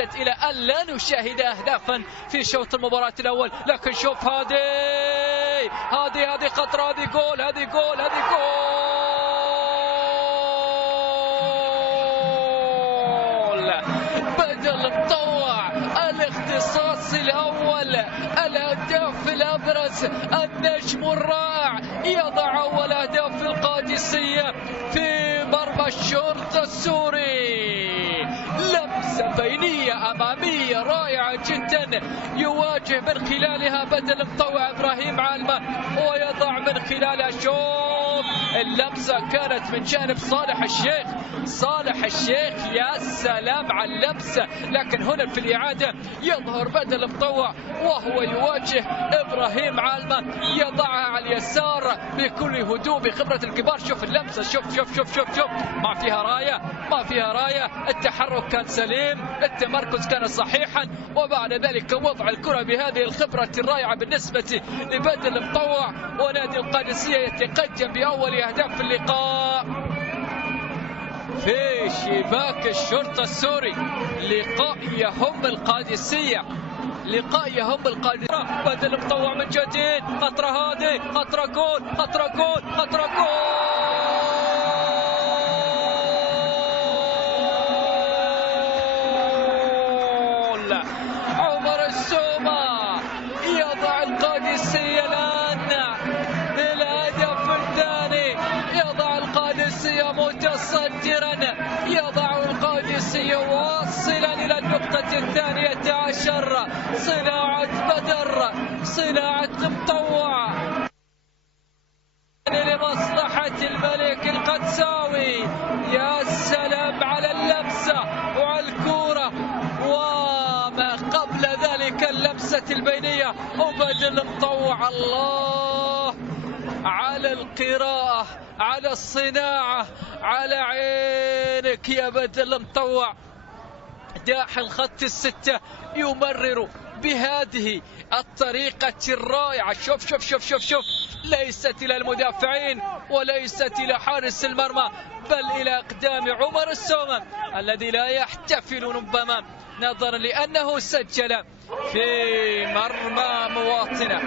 أدت إلى أن لا نشاهد أهدافا في شوط المباراة الأول. لكن شوف هذه خطرة، هذه جول، هذه جول، هذه جول. بدل مطوع الاختصاص الأول، الهداف الأبرز، النجم الرائع يضع أول أهداف القادسية في مرمى الشرطة السوري. لمسة بينية أمامية رائعة جدا يواجه من خلالها بدل مطوع إبراهيم عالمة ويضع من خلالها شوط. اللمسة كانت من جانب صالح الشيخ، يا سلام على اللمسة. لكن هنا في الإعادة يظهر بدل مطوع وهو يواجه إبراهيم عالمة، يضعها على اليسار بكل هدوء بخبرة الكبار. شوف اللمسة، شوف ما فيها راية. التحرك كان سليم، التمركز كان صحيحا، وبعد ذلك وضع الكرة بهذه الخبرة الرائعة بالنسبة لبدل مطوع. ونادي القادسية يتقدم بأول أهداف اللقاء في شباك الشرطة السوري. لقاء يهم القادسية، بدل مطوع من جديد، خطرة جول. عمر السومة يضع القادسية الآن للهدف الثاني، يضع القادسية متصدرا، يضع القادسية واصلا إلى النقطة الثانية عشر. صناعة بدر، صناعة مطوع لمصلحة الملك القدساوي. يا سلام على اللمسة وعلى الكورة، وما قبل ذلك اللمسة البينية وبدل مطوع. الله على القراءة، على الصناعة، على عينك يا بدل مطوع. داخل خط الستة يمرر بهذه الطريقة الرائعة. شوف ليست إلى المدافعين وليست إلى حارس المرمى، بل إلى أقدام عمر السومة الذي لا يحتفل ربما نظرا لأنه سجل في مرمى مواطنه.